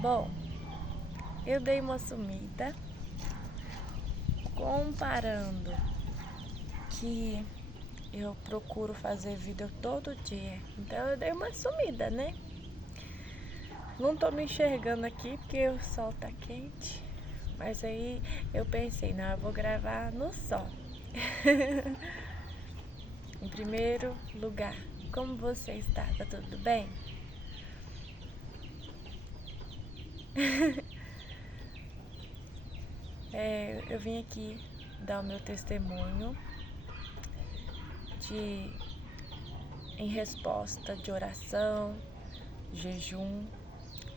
Bom, eu dei uma sumida comparando que eu procuro fazer vídeo todo dia. Então eu dei uma sumida, né? Não tô me enxergando aqui porque o sol tá quente. Mas aí eu pensei, não, eu vou gravar no sol. Em primeiro lugar, como você está? Tá tudo bem? Eu vim aqui dar o meu testemunho em resposta de oração, jejum,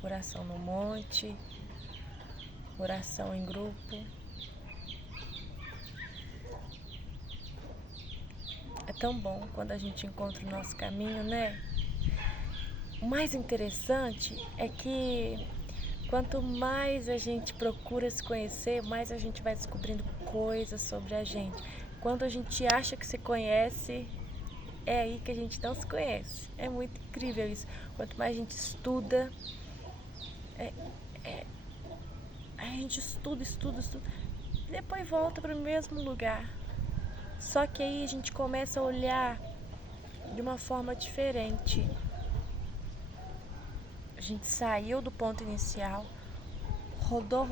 oração no monte, oração em grupo. É tão bom quando a gente encontra o nosso caminho, né? O mais interessante é que quanto mais a gente procura se conhecer, mais a gente vai descobrindo coisas sobre a gente. Quando a gente acha que se conhece, é aí que a gente não se conhece. É muito incrível isso. Quanto mais a gente estuda, a gente estuda, e depois volta para o mesmo lugar. Só que aí a gente começa a olhar de uma forma diferente. A gente saiu do ponto inicial, rodou,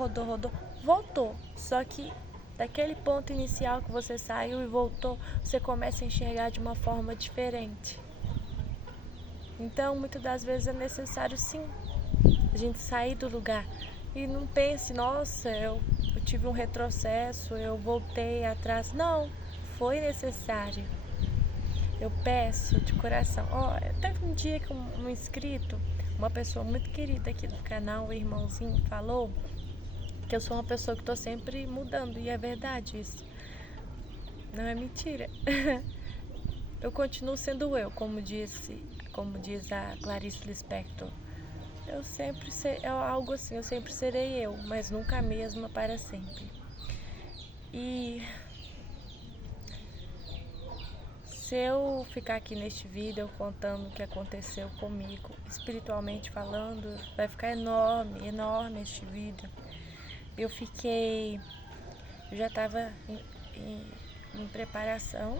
voltou. Só que daquele ponto inicial que você saiu e voltou, você começa a enxergar de uma forma diferente. Então, muitas das vezes é necessário sim a gente sair do lugar e não pense, nossa, eu tive um retrocesso, eu voltei atrás. Não, foi necessário. Eu peço de coração. Teve um dia que um inscrito, uma pessoa muito querida aqui do canal, o irmãozinho, falou que eu sou uma pessoa que estou sempre mudando, e é verdade isso. Não é mentira. Eu continuo sendo eu, como diz a Clarice Lispector. Eu sempre é algo assim, eu sempre serei eu, mas nunca a mesma para sempre. E se eu ficar aqui neste vídeo contando o que aconteceu comigo, espiritualmente falando, vai ficar enorme este vídeo. Eu já estava em preparação.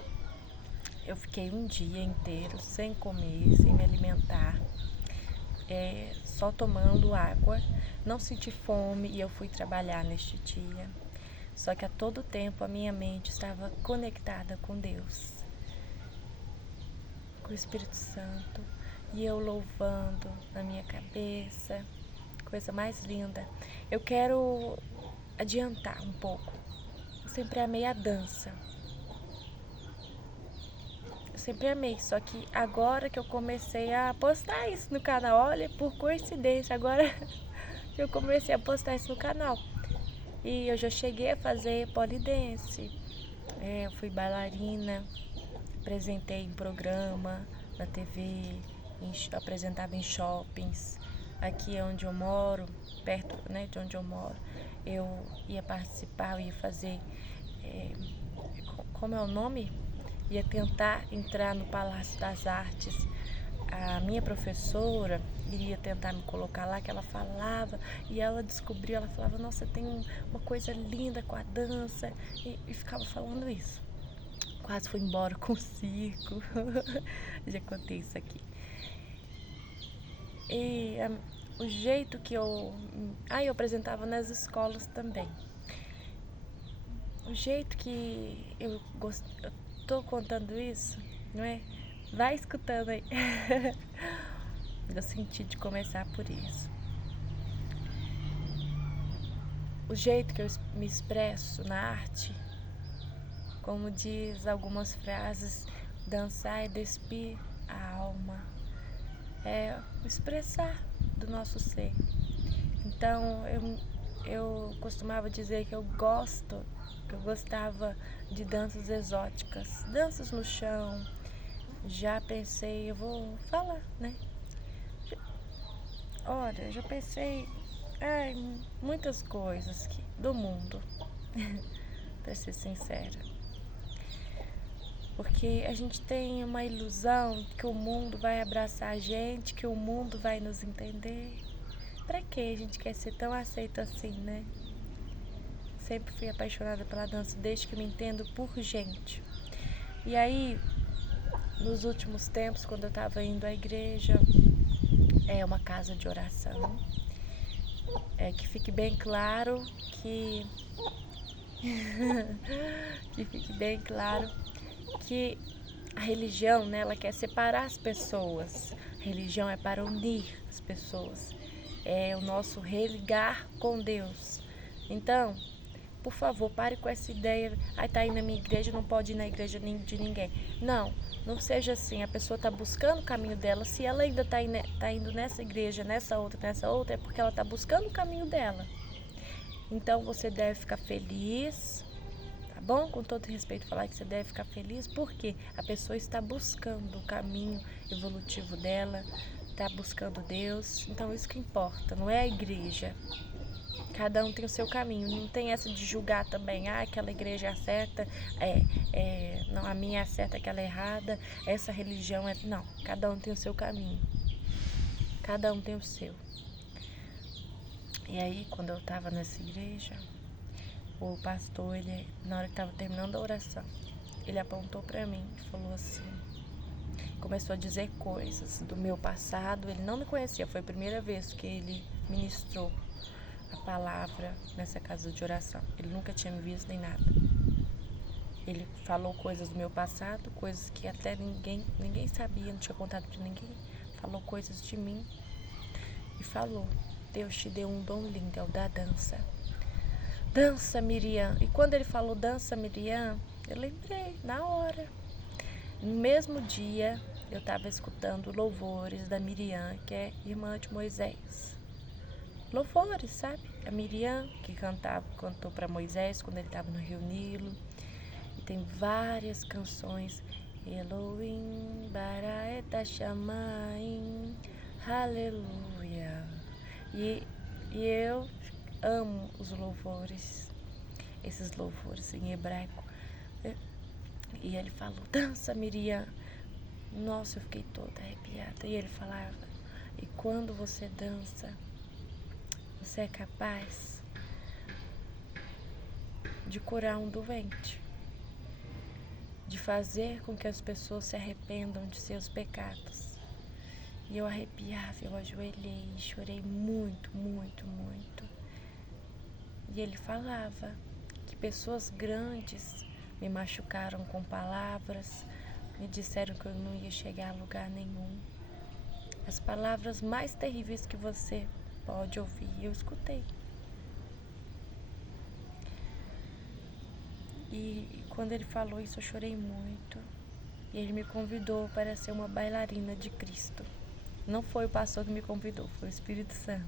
Eu fiquei um dia inteiro sem comer, sem me alimentar, só tomando água. Não senti fome e eu fui trabalhar neste dia. Só que a todo tempo a minha mente estava conectada com Deus, com o Espírito Santo, e eu louvando na minha cabeça, coisa mais linda. Eu quero adiantar um pouco. Eu sempre amei a dança. Eu sempre amei, só que agora que eu comecei a postar isso no canal, olha, por coincidência, agora que eu comecei a postar isso no canal. E eu já cheguei a fazer polidense. Eu fui bailarina, apresentei em programa na TV, apresentava em shoppings. Aqui onde eu moro, perto, né, de onde eu moro, eu ia participar, eu ia fazer, como é o nome? Ia tentar entrar no Palácio das Artes. A minha professora iria tentar me colocar lá, que ela falava, e ela descobriu, ela falava, nossa, tem uma coisa linda com a dança, e ficava falando isso. Quase fui embora com o circo. Já contei isso aqui. E o jeito que eu apresentava nas escolas também. O jeito que eu tô contando isso, não é? Vai escutando aí. Eu senti de começar por isso. O jeito que eu me expresso na arte, como diz algumas frases, dançar é despir a alma, é o expressar do nosso ser. Então eu costumava dizer que eu gostava de danças exóticas, danças no chão. Já pensei, eu vou falar, né? Olha, já pensei em muitas coisas do mundo, pra ser sincera. Porque a gente tem uma ilusão que o mundo vai abraçar a gente, que o mundo vai nos entender. Pra que a gente quer ser tão aceito assim, né? Sempre fui apaixonada pela dança desde que me entendo por gente. E aí, nos últimos tempos, quando eu tava indo à igreja, é uma casa de oração, que fique bem claro que que fique bem claro que a religião, né, ela quer separar as pessoas. A religião é para unir as pessoas. É o nosso religar com Deus. Então, por favor, pare com essa ideia. Tá indo na minha igreja, não pode ir na igreja de ninguém. Não seja assim. A pessoa está buscando o caminho dela. Se ela ainda tá indo nessa igreja, nessa outra, é porque ela está buscando o caminho dela. Então, você deve ficar feliz, tá bom? Com todo respeito, falar que você deve ficar feliz, porque a pessoa está buscando o caminho evolutivo dela, está buscando Deus. Então, isso que importa, não é a igreja. Cada um tem o seu caminho, não tem essa de julgar também, aquela igreja é a certa, não, a minha é a certa, aquela é errada, essa religião é... Não, cada um tem o seu caminho, cada um tem o seu. E aí, quando eu estava nessa igreja, o pastor, na hora que estava terminando a oração, ele apontou para mim e falou assim, começou a dizer coisas do meu passado. Ele não me conhecia, foi a primeira vez que ele ministrou a palavra nessa casa de oração. Ele nunca tinha me visto nem nada. Ele falou coisas do meu passado, coisas que até ninguém sabia, não tinha contado para ninguém. Falou coisas de mim e falou: Deus te deu um dom lindo, é o da dança. Dança, Miriam. E quando ele falou dança, Miriam, eu lembrei na hora. No mesmo dia, eu estava escutando louvores da Miriam, que é irmã de Moisés. Louvores, sabe? A Miriam, que cantou para Moisés quando ele estava no Rio Nilo. E tem várias canções. Elohim, Baraeta Shamaim, Aleluia. E eu amo os louvores, esses louvores em hebraico. E ele falou: dança, Miriam. Nossa, eu fiquei toda arrepiada. E ele falava: e quando você dança, você é capaz de curar um doente, de fazer com que as pessoas se arrependam de seus pecados. E eu arrepiava, eu ajoelhei e chorei muito, muito, muito. E ele falava que pessoas grandes me machucaram com palavras, me disseram que eu não ia chegar a lugar nenhum. As palavras mais terríveis que você pode ouvir, eu escutei. E quando ele falou isso, eu chorei muito. E ele me convidou para ser uma bailarina de Cristo. Não foi o pastor que me convidou, foi o Espírito Santo.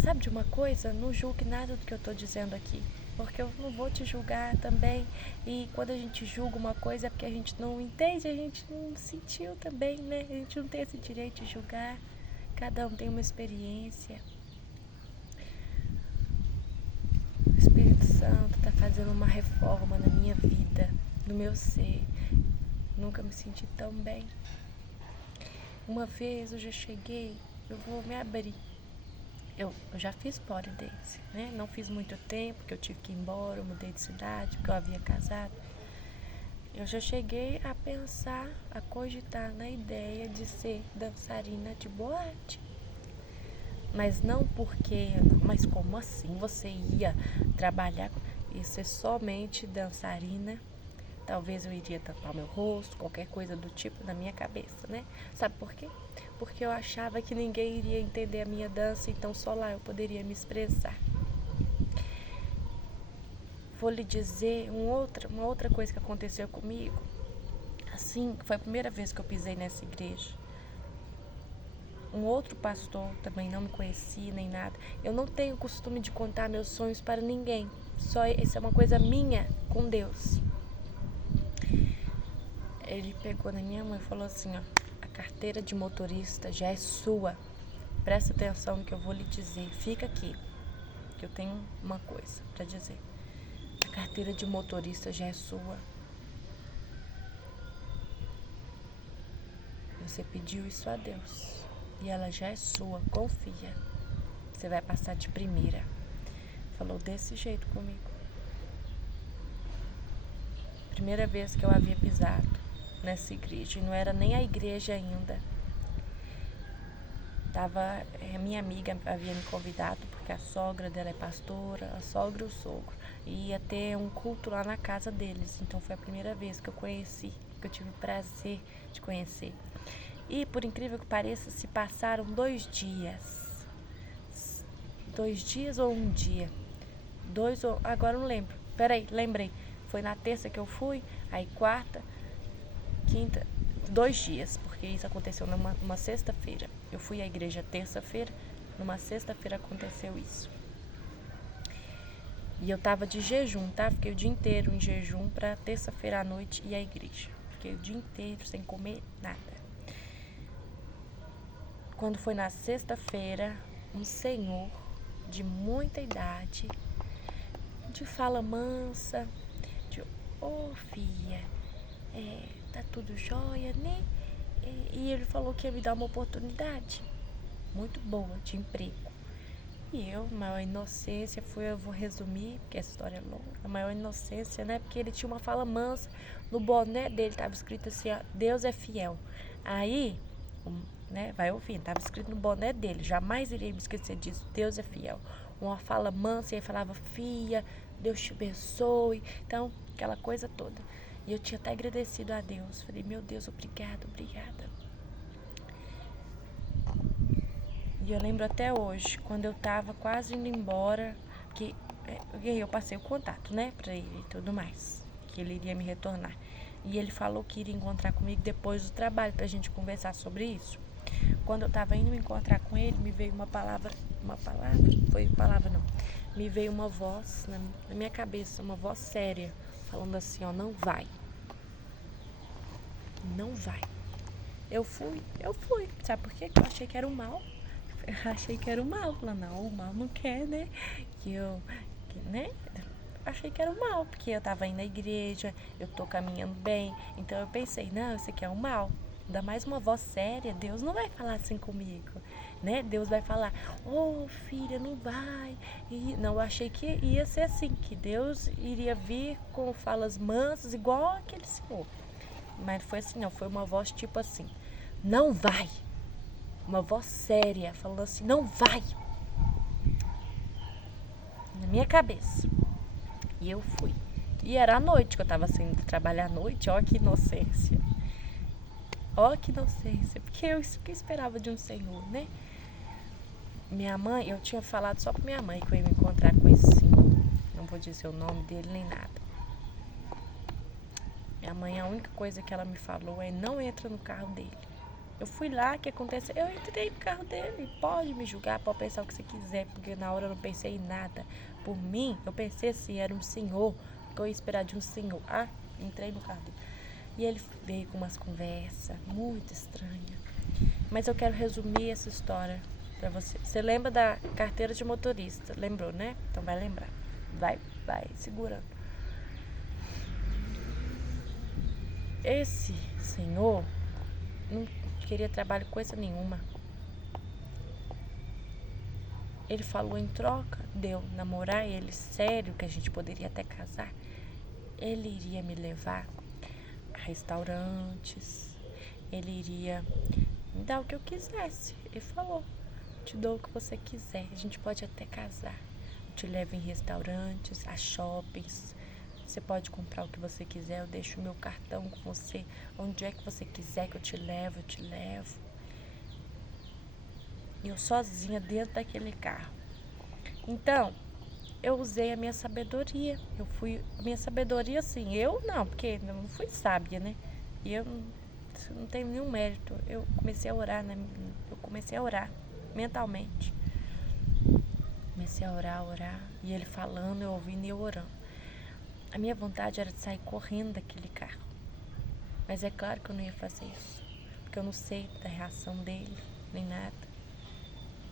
Sabe de uma coisa? Não julgue nada do que eu estou dizendo aqui, porque eu não vou te julgar também. E quando a gente julga uma coisa é porque a gente não entende, a gente não sentiu também, né? A gente não tem esse direito de julgar. Cada um tem uma experiência. O Espírito Santo está fazendo uma reforma na minha vida, no meu ser. Nunca me senti tão bem. Uma vez eu já cheguei, eu vou me abrir. Eu já fiz body dance, né? Não fiz muito tempo, porque eu tive que ir embora, eu mudei de cidade, porque eu havia casado. Eu já cheguei a pensar, a cogitar na ideia de ser dançarina de boate. Mas não porque, mas como assim você ia trabalhar e ser somente dançarina? Talvez eu iria tampar meu rosto, qualquer coisa do tipo na minha cabeça, né? Sabe por quê? Porque eu achava que ninguém iria entender a minha dança, então só lá eu poderia me expressar. Vou lhe dizer uma outra coisa que aconteceu comigo. Assim, foi a primeira vez que eu pisei nessa igreja. Um outro pastor também não me conhecia nem nada. Eu não tenho costume de contar meus sonhos para ninguém. Só isso é uma coisa minha com Deus. Ele pegou na minha mão e falou assim, ó: a carteira de motorista já é sua. Presta atenção no que eu vou lhe dizer. Fica aqui, que eu tenho uma coisa para dizer. A carteira de motorista já é sua. Você pediu isso a Deus e ela já é sua, confia. Você vai passar de primeira. Falou desse jeito comigo. Primeira vez que eu havia pisado nessa igreja, e não era nem a igreja ainda. Minha amiga havia me convidado, porque a sogra dela é pastora, a sogra e o sogro. E ia ter um culto lá na casa deles. Então foi a primeira vez que eu conheci, que eu tive o prazer de conhecer. E por incrível que pareça, se passaram 2 dias. 2 dias ou um dia? Agora não lembro. Peraí, lembrei. Foi na terça que eu fui, aí quarta, quinta, 2 dias, porque isso aconteceu numa sexta-feira. Eu fui à igreja terça-feira, numa sexta-feira aconteceu isso. E eu tava de jejum, tá? Fiquei o dia inteiro em jejum pra terça-feira à noite ir à igreja. Fiquei o dia inteiro sem comer nada. Quando foi na sexta-feira, um senhor de muita idade, de fala mansa, de filha, tá tudo jóia, né? E ele falou que ia me dar uma oportunidade muito boa de emprego. E eu, maior inocência, eu vou resumir, porque essa história é longa, a maior inocência, né? Porque ele tinha uma fala mansa, no boné dele tava escrito assim, ó, Deus é fiel. Aí, né, vai ouvindo, tava escrito no boné dele, jamais iria me esquecer disso, Deus é fiel. Uma fala mansa, e aí falava, filha, Deus te abençoe, então, aquela coisa toda. E eu tinha até agradecido a Deus, falei, meu Deus, obrigada. E eu lembro até hoje, quando eu tava quase indo embora, que eu passei o contato, né, pra ele e tudo mais, que ele iria me retornar. E ele falou que iria encontrar comigo depois do trabalho pra gente conversar sobre isso. Quando eu tava indo me encontrar com ele, me veio me veio uma voz na minha cabeça, uma voz séria, falando assim, ó, não vai. Eu fui. Sabe por quê? Eu achei que era o mal. Falando, não, o mal não quer, né? Né? Achei que era o mal, porque eu tava indo na igreja, eu tô caminhando bem. Então eu pensei, não, esse aqui é o mal. Ainda mais uma voz séria, Deus não vai falar assim comigo, né? Deus vai falar, filha, não vai. Não, eu achei que ia ser assim, que Deus iria vir com falas mansas, igual aquele senhor. Mas foi assim, não, foi uma voz tipo assim, não vai. Uma voz séria, falando assim, não vai. Na minha cabeça. E eu fui. E era à noite que eu tava saindo trabalhar à noite, ó que inocência. Porque eu esperava de um senhor, né? Minha mãe, eu tinha falado só pra minha mãe que eu ia me encontrar com esse senhor. Não vou dizer o nome dele nem nada. Minha mãe, a única coisa que ela me falou é, não entra no carro dele. Eu fui lá, o que aconteceu? Eu entrei no carro dele. Pode me julgar, pode pensar o que você quiser, porque na hora eu não pensei em nada. Por mim, eu pensei assim, era um senhor, que eu ia esperar de um senhor. Entrei no carro dele. E ele veio com umas conversas muito estranhas. Mas eu quero resumir essa história pra você. Você lembra da carteira de motorista? Lembrou, né? Então vai lembrar. Vai segurando. Esse senhor não queria trabalho coisa nenhuma. Ele falou em troca de eu namorar ele, sério, que a gente poderia até casar. Ele iria me levar a restaurantes, ele iria me dar o que eu quisesse. Ele falou, te dou o que você quiser, a gente pode até casar. Eu te levo em restaurantes, a shoppings, você pode comprar o que você quiser, eu deixo o meu cartão com você, onde é que você quiser que eu te levo, E eu sozinha dentro daquele carro. Então, eu usei a minha sabedoria. A minha sabedoria assim, eu não, porque eu não fui sábia, né? E eu não tenho nenhum mérito. Eu comecei a orar, né? Eu comecei a orar mentalmente. Comecei a orar. E ele falando, eu ouvindo e eu orando. A minha vontade era de sair correndo daquele carro. Mas é claro que eu não ia fazer isso. Porque eu não sei da reação dele, nem nada.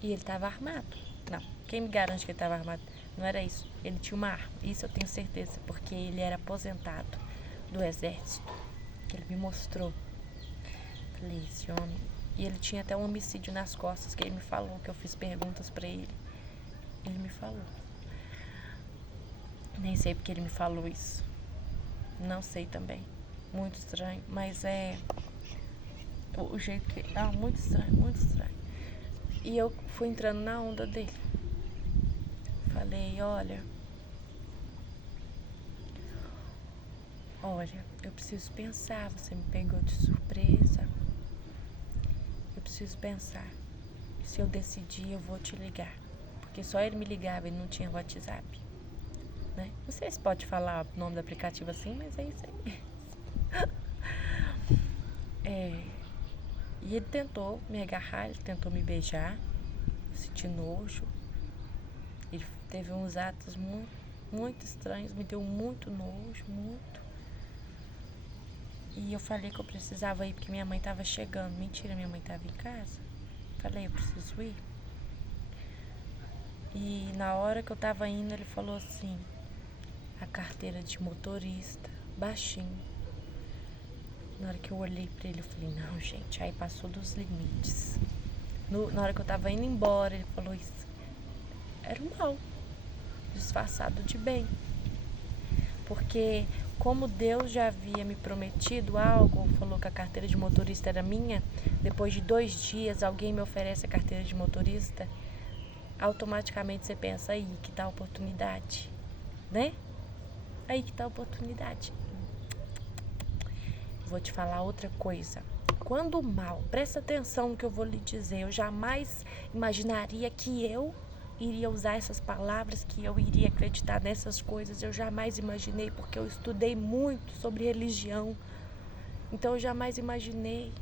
E ele estava armado. Não, quem me garante que ele estava armado? Não era isso. Ele tinha uma arma. Isso eu tenho certeza, porque ele era aposentado do exército. Que ele me mostrou. Falei, esse homem... E ele tinha até um homicídio nas costas, que ele me falou, que eu fiz perguntas pra ele. Ele me falou. Nem sei porque ele me falou isso. Não sei também. Muito estranho, mas é... O jeito que... muito estranho, muito estranho. E eu fui entrando na onda dele. Falei, olha, eu preciso pensar, você me pegou de surpresa. Eu preciso pensar. Se eu decidir, eu vou te ligar. Porque só ele me ligava, ele não tinha WhatsApp. Né? Não sei se pode falar o nome do aplicativo assim, mas é isso aí. E ele tentou me agarrar, ele tentou me beijar. Eu senti nojo. Ele teve uns atos muito, muito estranhos, me deu muito nojo, muito. E eu falei que eu precisava ir porque minha mãe estava chegando. Mentira, minha mãe estava em casa. Falei, eu preciso ir. E na hora que eu estava indo, ele falou assim, a carteira de motorista, baixinho. Na hora que eu olhei pra ele, eu falei, não, gente, aí passou dos limites. Na hora que eu estava indo embora, ele falou isso. Era o mal, disfarçado de bem. Porque como Deus já havia me prometido algo, falou que a carteira de motorista era minha, depois de 2 dias alguém me oferece a carteira de motorista, automaticamente você pensa, aí que tá a oportunidade, né? Aí que tá a oportunidade. Vou te falar outra coisa. Quando o mal, presta atenção no que eu vou lhe dizer, eu jamais imaginaria que eu iria usar essas palavras, que eu iria acreditar nessas coisas. Eu jamais imaginei, porque eu estudei muito sobre religião. Então eu jamais imaginei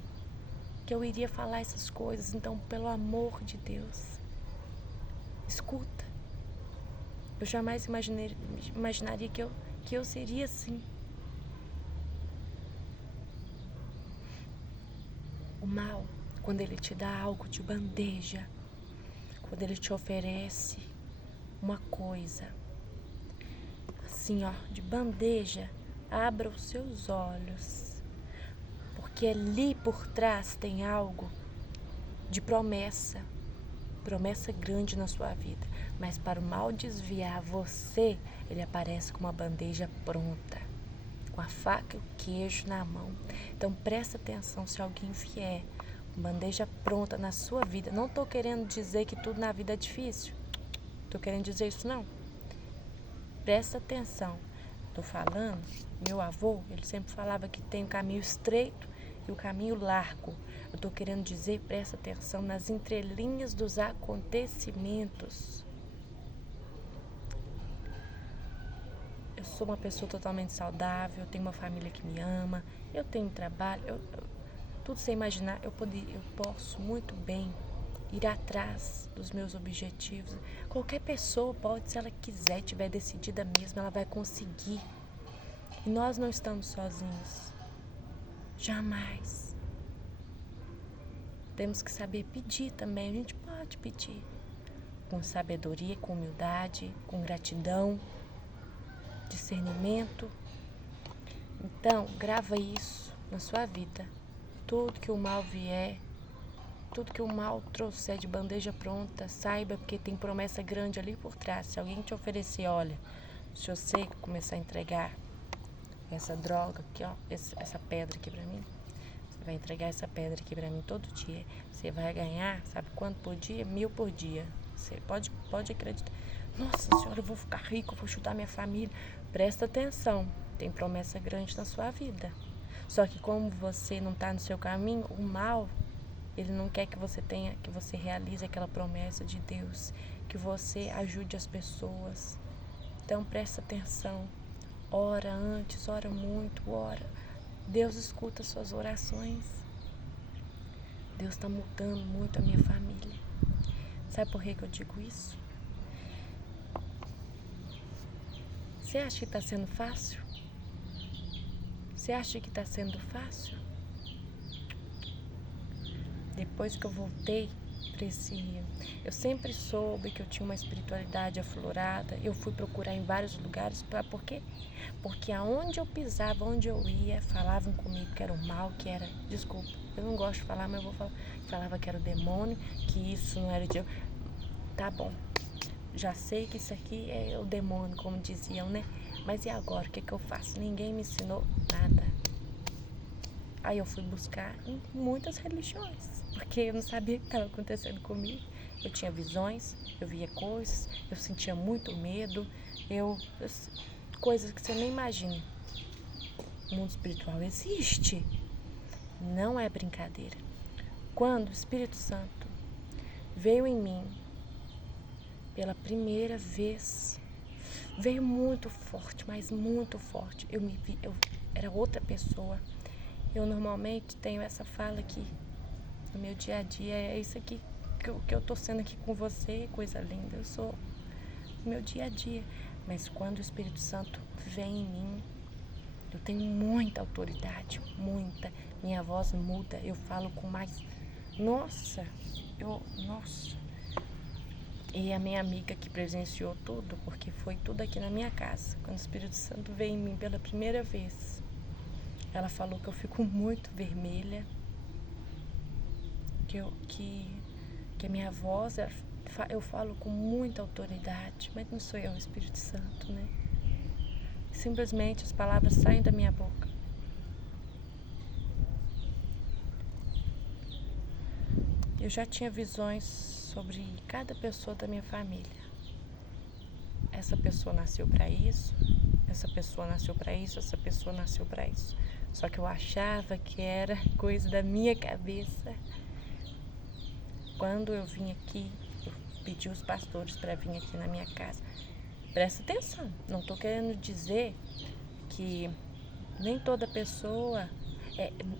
que eu iria falar essas coisas. Então, pelo amor de Deus, escuta. Eu jamais imaginaria que eu seria assim. O mal, quando ele te dá algo de bandeja, quando ele te oferece uma coisa, assim, de bandeja, abra os seus olhos, porque ali por trás tem algo de promessa grande na sua vida, mas para o mal desviar você, ele aparece com uma bandeja pronta, com a faca e o queijo na mão. Então presta atenção, se alguém vier bandeja pronta na sua vida. Não estou querendo dizer que tudo na vida é difícil. Estou querendo dizer isso, não. Presta atenção. Estou falando, meu avô, ele sempre falava que tem o caminho estreito e o caminho largo. Eu estou querendo dizer, presta atenção nas entrelinhas dos acontecimentos. Eu sou uma pessoa totalmente saudável, eu tenho uma família que me ama, eu tenho trabalho, tudo sem imaginar, eu posso muito bem ir atrás dos meus objetivos. Qualquer pessoa pode, se ela quiser, tiver decidida mesmo, ela vai conseguir. E nós não estamos sozinhos. Jamais. Temos que saber pedir também. A gente pode pedir com sabedoria, com humildade, com gratidão, discernimento. Então, grava isso na sua vida. Tudo que o mal vier, tudo que o mal trouxer de bandeja pronta, saiba, porque tem promessa grande ali por trás. Se alguém te oferecer, olha, se você começar a entregar essa droga aqui, essa pedra aqui pra mim, você vai entregar essa pedra aqui pra mim todo dia, você vai ganhar, sabe quanto por dia? 1.000 por dia. Você pode acreditar. Nossa senhora, eu vou ficar rico, eu vou ajudar minha família. Presta atenção, tem promessa grande na sua vida. Só que como você não está no seu caminho, o mal, ele não quer que você realize aquela promessa de Deus, que você ajude as pessoas. Então presta atenção, ora antes, ora muito, ora. Deus escuta suas orações. Deus está mudando muito a minha família. Sabe por que eu digo isso? Você acha que está sendo fácil? Você acha que está sendo fácil? Depois que eu voltei eu sempre soube que eu tinha uma espiritualidade aflorada. Eu fui procurar em vários lugares, por quê? Porque aonde eu pisava, onde eu ia, falavam comigo que era o mal, que era, desculpa, eu não gosto de falar, mas eu vou falar, falava que era o demônio, que isso não era de Deus. Tá bom, já sei que isso aqui é o demônio, como diziam, né? Mas e agora, o que eu faço? Ninguém me ensinou nada. Aí eu fui buscar em muitas religiões, porque eu não sabia o que estava acontecendo comigo. Eu tinha visões, eu via coisas, eu sentia muito medo, coisas que você nem imagina. O mundo espiritual existe, não é brincadeira. Quando o Espírito Santo veio em mim pela primeira vez, veio muito forte, mas muito forte. Eu era outra pessoa. Eu normalmente tenho essa fala aqui no meu dia a dia, é isso aqui que eu tô sendo aqui com você, coisa linda. Eu sou no meu dia a dia, mas quando o Espírito Santo vem em mim, eu tenho muita autoridade, muita. Minha voz muda, eu falo com mais, nossa. E a minha amiga que presenciou tudo, porque foi tudo aqui na minha casa, quando o Espírito Santo veio em mim pela primeira vez, ela falou que eu fico muito vermelha, que a minha voz, eu falo com muita autoridade, mas não sou eu, o Espírito Santo, né? Simplesmente as palavras saem da minha boca. Eu já tinha visões sobre cada pessoa da minha família. Essa pessoa nasceu para isso, essa pessoa nasceu para isso, essa pessoa nasceu para isso. Só que eu achava que era coisa da minha cabeça. Quando eu vim aqui, eu pedi os pastores para vir aqui na minha casa. Presta atenção, não estou querendo dizer que nem toda pessoa,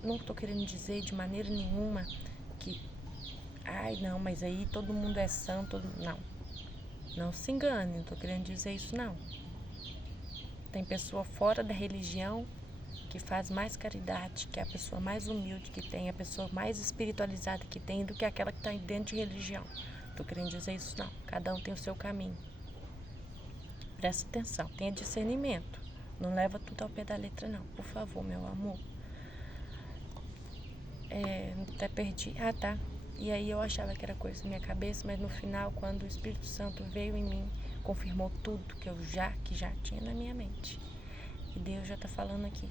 não estou querendo dizer de maneira nenhuma que, não, mas aí todo mundo é santo, não se engane, não estou querendo dizer isso não. Tem pessoa fora da religião que faz mais caridade, que é a pessoa mais humilde que tem, a pessoa mais espiritualizada que tem, do que aquela que está dentro de religião. Estou querendo dizer isso não, cada um tem o seu caminho. Presta atenção, tenha discernimento, não leva tudo ao pé da letra não, por favor, meu amor. Até perdi, tá. E aí eu achava que era coisa da minha cabeça, mas no final, quando o Espírito Santo veio em mim, confirmou tudo que já tinha na minha mente. E Deus já está falando aqui.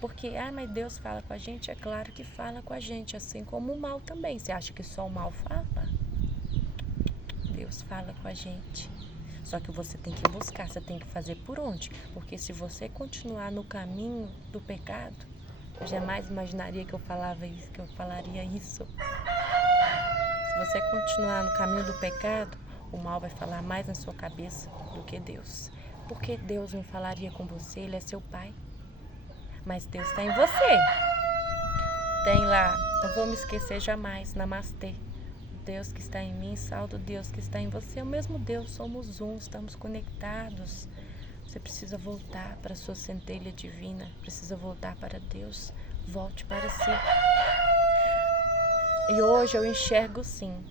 Porque, mas Deus fala com a gente? É claro que fala com a gente, assim como o mal também. Você acha que só o mal fala? Deus fala com a gente. Só que você tem que buscar, você tem que fazer por onde? Porque se você continuar no caminho do pecado, eu jamais imaginaria que eu falaria isso. Se você continuar no caminho do pecado, o mal vai falar mais na sua cabeça do que Deus. Porque Deus não falaria com você, Ele é seu Pai. Mas Deus está em você. Tem lá, não vou me esquecer jamais, Namastê. Deus que está em mim, saldo Deus que está em você. É o mesmo Deus, somos um, estamos conectados. Você precisa voltar para a sua centelha divina, precisa voltar para Deus. Volte para si. E hoje eu enxergo sim.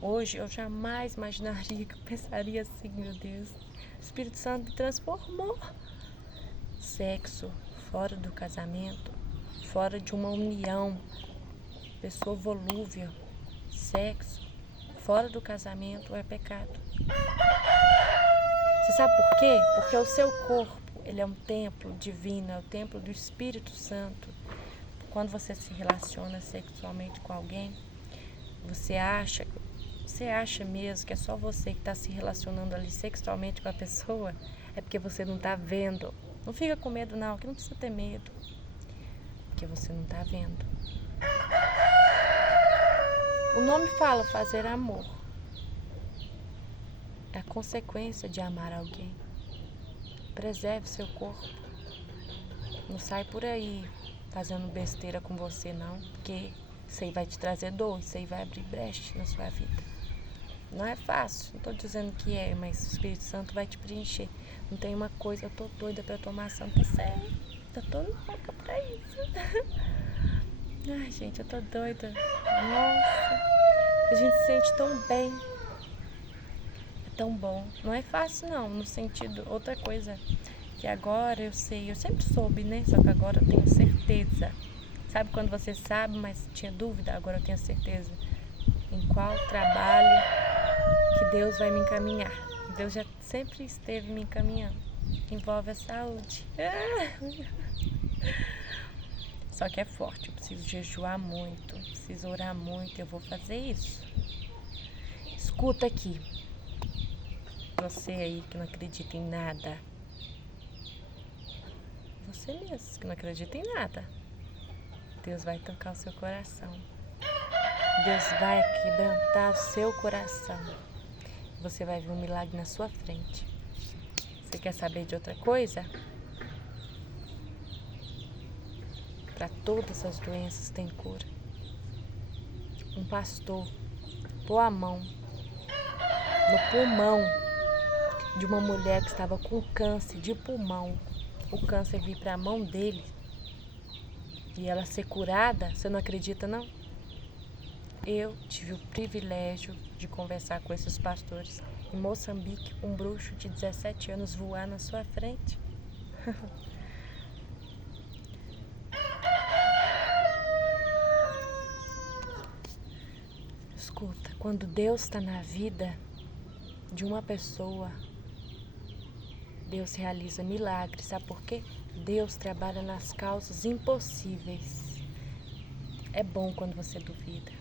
Hoje eu jamais imaginaria que eu pensaria assim, meu Deus. O Espírito Santo me transformou. Sexo fora do casamento, fora de uma união, pessoa volúvel, sexo fora do casamento é pecado. Você sabe por quê? Porque o seu corpo, ele é um templo divino, é o templo do Espírito Santo. Quando você se relaciona sexualmente com alguém, você acha mesmo que é só você que está se relacionando ali sexualmente com a pessoa, é porque você não está vendo. Não fica com medo não, que não precisa ter medo, porque você não está vendo. O nome fala fazer amor. É a consequência de amar alguém. Preserve seu corpo. Não sai por aí fazendo besteira com você não, porque isso aí vai te trazer dor, isso aí vai abrir brecha na sua vida. Não é fácil, não estou dizendo que é, mas o Espírito Santo vai te preencher. Não tem uma coisa, eu tô doida para tomar Santa Sé, tô toda louca pra isso. Ai, gente, eu tô doida. Nossa, A gente se sente tão bem. É tão bom. Não é fácil não, no sentido, outra coisa que agora eu sei, eu sempre soube, né? Só que agora eu tenho certeza. Sabe quando você sabe, mas tinha dúvida? Agora eu tenho certeza em qual trabalho que Deus vai me encaminhar. Deus já sempre esteve me encaminhando. Envolve a saúde. Só que é forte, eu preciso jejuar muito, preciso orar muito, eu vou fazer isso. Escuta aqui, você aí que não acredita em nada, você mesmo que não acredita em nada, Deus vai tocar o seu coração, Deus vai quebrantar o seu coração, você vai ver um milagre na sua frente. Você quer saber de outra coisa? Para todas as doenças tem cura. Um pastor pôs a mão no pulmão de uma mulher que estava com câncer de pulmão. O câncer vir para a mão dele e ela ser curada. Você não acredita, não? Eu tive o privilégio de conversar com esses pastores. Em Moçambique, um bruxo de 17 anos voar na sua frente. Escuta, quando Deus está na vida de uma pessoa, Deus realiza milagres. Sabe por quê? Deus trabalha nas causas impossíveis. É bom quando você duvida.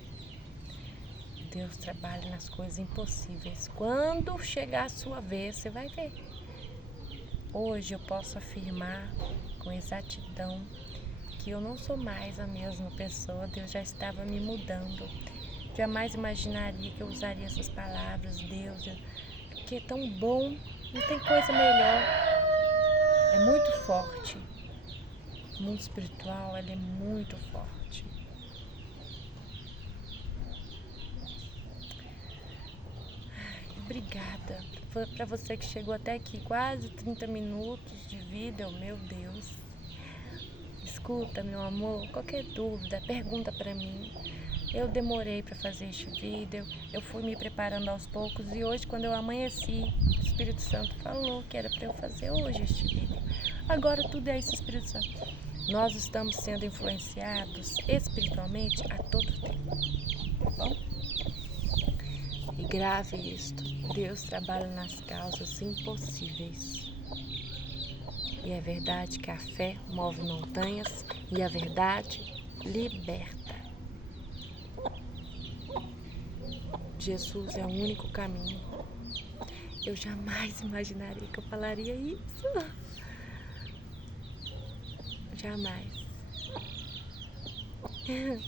Deus trabalha nas coisas impossíveis. Quando chegar a sua vez, você vai ver. Hoje eu posso afirmar com exatidão que eu não sou mais a mesma pessoa. Deus já estava me mudando. Jamais imaginaria que eu usaria essas palavras, Deus, porque é tão bom, não tem coisa melhor. É muito forte. O mundo espiritual, ele é muito forte. Obrigada para você que chegou até aqui, quase 30 minutos de vídeo, meu Deus. Escuta, meu amor, qualquer dúvida, pergunta para mim. Eu demorei para fazer este vídeo, eu fui me preparando aos poucos e hoje, quando eu amanheci, o Espírito Santo falou que era para eu fazer hoje este vídeo. Agora tudo é esse Espírito Santo. Nós estamos sendo influenciados espiritualmente a todo tempo, tá bom? E grave isto, Deus trabalha nas causas impossíveis. E é verdade que a fé move montanhas e a verdade liberta. Jesus é o único caminho. Eu jamais imaginaria que eu falaria isso. Jamais. Eu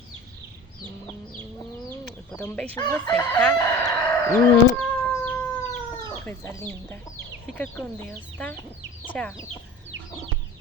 vou dar um beijo em você, tá? Coisa linda. Fica com Deus, tá? Tchau.